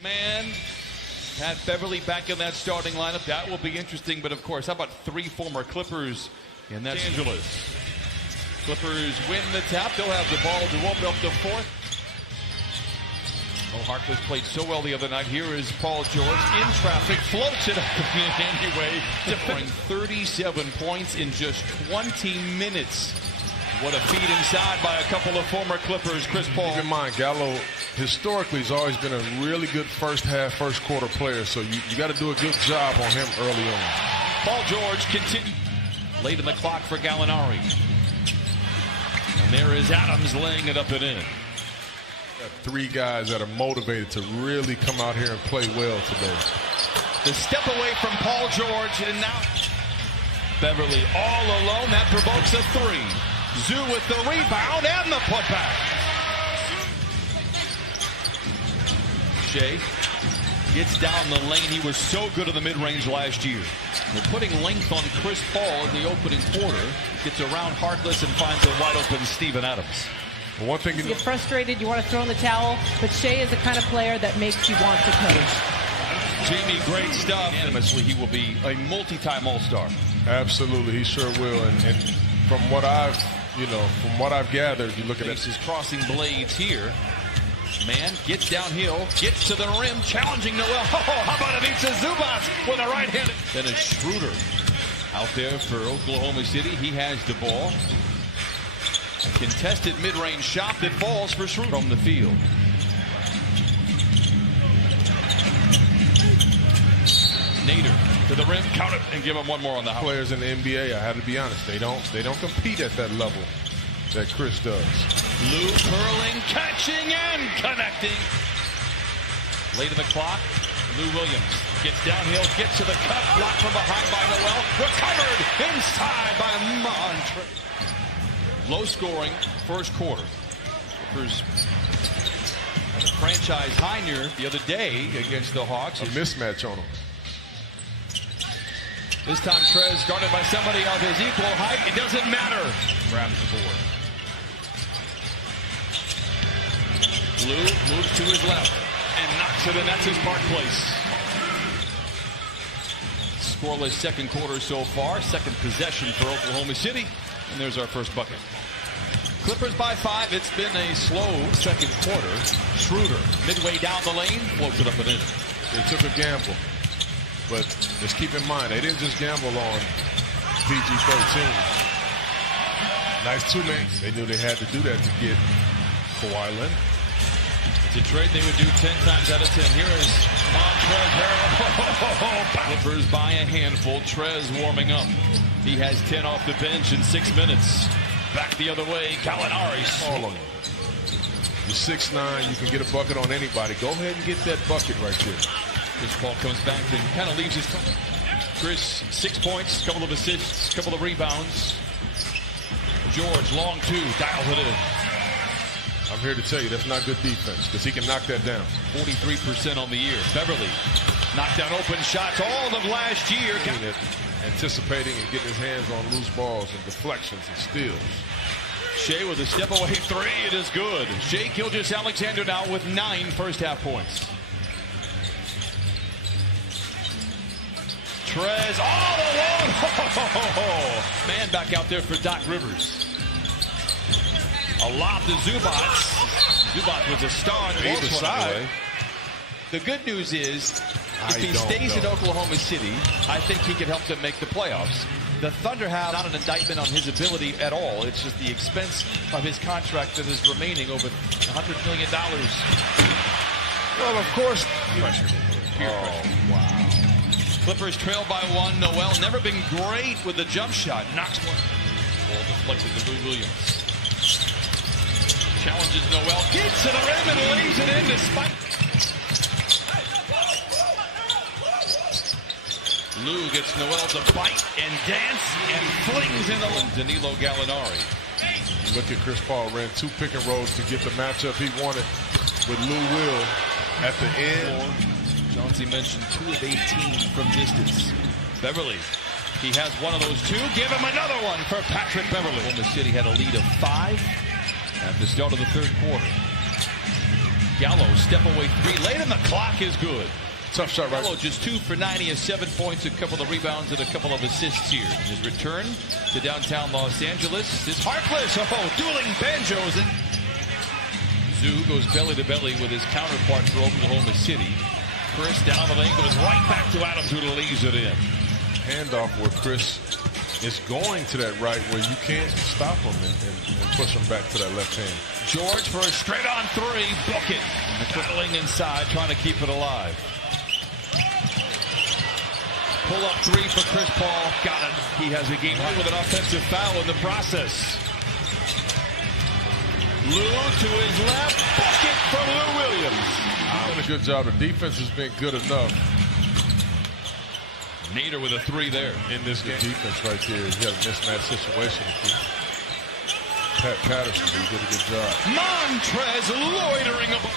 Man, Pat Beverly back in that starting lineup. That will be interesting, but of course, how about three former Clippers in that? Los Angeles. Clippers win the tap. They'll have the ball to open up the fourth. Oh, Harkless played so well the other night. Here is Paul George in traffic, floats it up anyway. Defending 37 points in just 20 minutes. What a feed inside by a couple of former Clippers. Chris Paul. Keep in mind, Gallo historically has always been a really good first half, first quarter player, so you got to do a good job on him early on. Paul George continues. Late in the clock for Gallinari. And there is Adams laying it up and in. Got three guys that are motivated to really come out here and play well today. The step away from Paul George, and now Beverly all alone. That provokes a three. Zoo with the rebound and the putback. Shea gets down the lane. He was so good in the mid-range last year. They're putting length on Chris Paul in the opening quarter. Gets around Harkless and finds a wide-open Steven Adams. One thing you get frustrated, you want to throw in the towel, but Shea is the kind of player that makes you want to coach. Jamie, great stuff. Unanimously, he will be a multi-time All-Star. Absolutely, he sure will. And from what I've gathered, you look at it. He's crossing blades here. Man gets downhill, gets to the rim, challenging Noel. Oh, how about Ivica Zubac with a right-handed? Then it's Schroeder out there for Oklahoma City. He has the ball. A contested mid-range shot that falls for Schroeder from the field. Nader to the rim, count it, and give him one more on the house. Players in the NBA, I have to be honest, they don't compete at that level that Chris does. Lou curling, catching, and connecting. Late in the clock, Lou Williams gets downhill, gets to the cup, blocked from behind by Noel, recovered inside by Montrez. Low scoring first quarter. Clippers had a franchise high near the other day against the Hawks. A mismatch on them. This time Trez guarded by somebody of his equal height. It doesn't matter. Grabs the board. Lou moves to his left and knocks it in. That's his Park Place. Scoreless second quarter so far. Second possession for Oklahoma City. And there's our first bucket. Clippers by 5. It's been a slow second quarter. Schroeder midway down the lane. Floats it up and in. They took a gamble. But let's keep in mind, they didn't just gamble on PG-13. Nice two-man. They knew they had to do that to get Kawhi Leonard. It's a trade they would do 10 times out of 10. Here is Montrez Harrell. Clippers by a handful. Trez warming up. He has 10 off the bench in 6 minutes. Back the other way, Gallinari. All of them. You're 6'9", you can get a bucket on anybody. Go ahead and get that bucket right there. Chris Paul comes back and kind of leaves his... Chris, 6 points, couple of assists, couple of rebounds. George, long two, dials it in. I'm here to tell you, that's not good defense, because he can knock that down. 43% on the year. Beverly knocked down open shots all of last year. Anticipating and getting his hands on loose balls and deflections and steals. Shea with a step-away three. It is good. Shea Gilgeous-Alexander now with 9 first-half points. Trez all alone. Man back out there for Doc Rivers. A lob to Zubac. Zubac was a star on either side. The good news is, if he stays in Oklahoma City, I think he could help them make the playoffs. The Thunder have not an indictment on his ability at all. It's just the expense of his contract that is remaining over $100 million. Well, of course. Pressure. Oh, wow. Clippers trail by 1. Noel never been great with the jump shot. Knocks one. Ball deflected to Lou Williams. Challenges Noel. Gets to the rim and leaves it in despite. Lou gets Noel to bite and dance and flings in the Danilo Gallinari. Look at Chris Paul, ran 2 pick and rolls to get the matchup he wanted with Lou Will at the end. Chauncey mentioned 2 of 18 from distance. Beverly, he has one of those 2. Give him another one for Patrick Beverly. Oklahoma City had a lead of 5 at the start of the third quarter. Gallo, step away three, late in the clock is good. Tough shot, right? Gallo just 2 for 9. He has 7 points, a couple of rebounds, and a couple of assists here. His return to downtown Los Angeles is Harkless. Oh, dueling banjos. And Zoo goes belly to belly with his counterpart for Oklahoma City. Chris down the lane, goes right back to Adams, who leaves it in. Handoff where Chris is going to that right where you can't stop him and push him back to that left hand. George for a straight-on three. Book it. Dribbling inside, trying to keep it alive. Pull-up three for Chris Paul. Got it. He has a game high with an offensive foul in the process. Lou to his left. Bucket from Lou Williams. Done a good job. The defense has been good enough. Nader with a three there in this game. The defense right there. He had a mismatch situation. Pat Patterson, he did a good job. Montrez loitering about.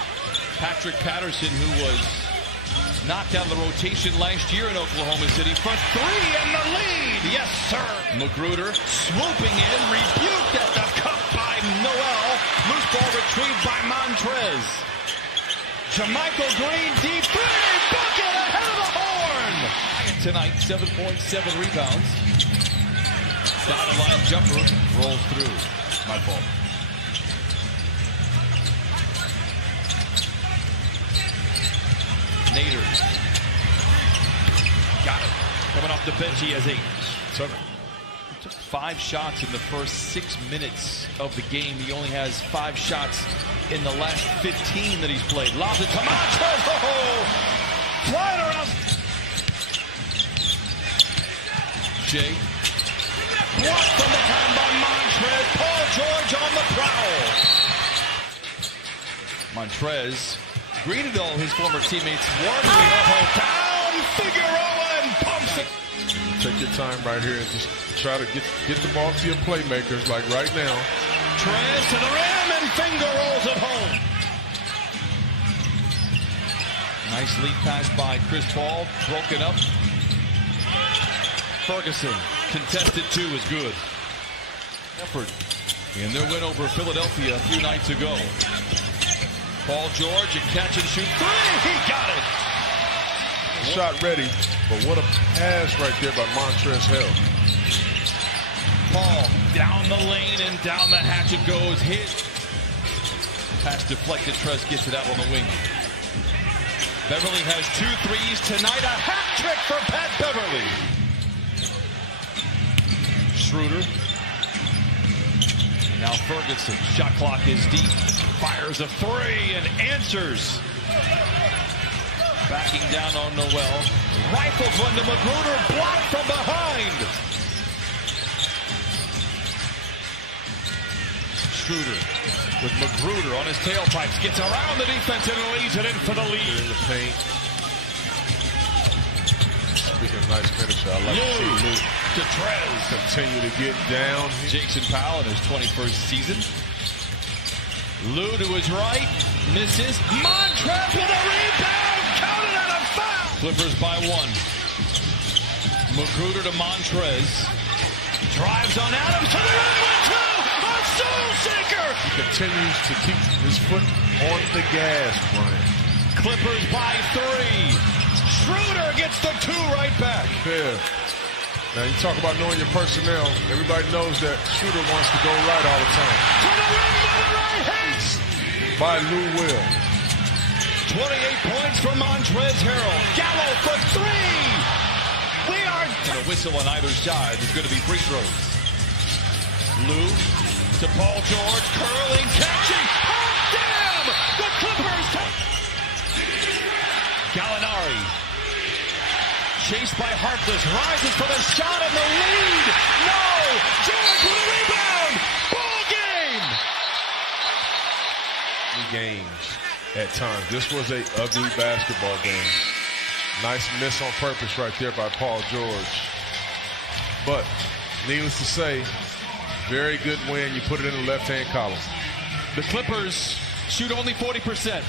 Patrick Patterson, who was knocked out of the rotation last year in Oklahoma City for three and the lead. Yes, sir. Magruder swooping in, rebuked at the cup by Noel. Loose ball retrieved by Montrez. Jermichael Green, deep three, bucket ahead of the horn. Tonight, 7.7 rebounds. Dotted line jumper rolls through. My fault. Nader. Got it. Coming off the bench, he has 8. So, he took 5 shots in the first 6 minutes of the game. He only has 5 shots in the last 15 that he's played. Lobs it to Montrez. Oh! Flying around. Jay. Blocked from behind by Montrez. Paul George on the prowl. Montrez greeted all his former teammates warmly. Down Figueroa and pumps it. Take your time right here and just try to get the ball to your playmakers like right now. Trez to the rim and finger rolls it home. Nice lead pass by Chris Paul. Broken up. Ferguson. Contested 2 is good. Effort in their win over Philadelphia a few nights ago. Paul George, a catch and shoot 3. He got it. Shot ready, but what a pass right there by Montrez Harrell. Paul down the lane and down the hatch it goes. Hit. Pass deflected. Trez gets it out on the wing. Beverly has 2 threes tonight. A hat trick for Pat Beverly. Schroeder. Now Ferguson. Shot clock is deep. Fires a 3 and answers. Backing down on Noel. Rifles one to Magruder. Blocked from behind. Schroeder with Magruder on his tailpipes. Gets around the defense and leads it in for the lead. In the paint. Speaking of nice finisher, I like to see Lou to Trez. continue to get down. Jason Powell in his 21st season. Lou to his right. Misses. Montrez with a rebound. Counted out of foul. Clippers by 1. Magruder to Montrez. Drives on Adams to the rim with 2. A soul shaker. He continues to keep his foot on the gas, Brian. Clippers by 3. Schroeder gets the 2 right back. Fair. Now you talk about knowing your personnel. Everybody knows that Schroeder wants to go right all the time. To the rim with the right hand. By Lou Will. 28 points for Montrez Harrell. Gallo for 3. We are. And a whistle on either side. There's going to be free throws. Lou to Paul George. Curling, catching. Oh, damn! The Clippers. Gallinari. Chased by Harkless. Rises for the shot and the lead. No! George with a rebound. Ball game. Games at times. This was a ugly basketball game. Nice miss on purpose right there by Paul George. But needless to say, very good win. You put it in the left-hand column. The Clippers shoot only 40%.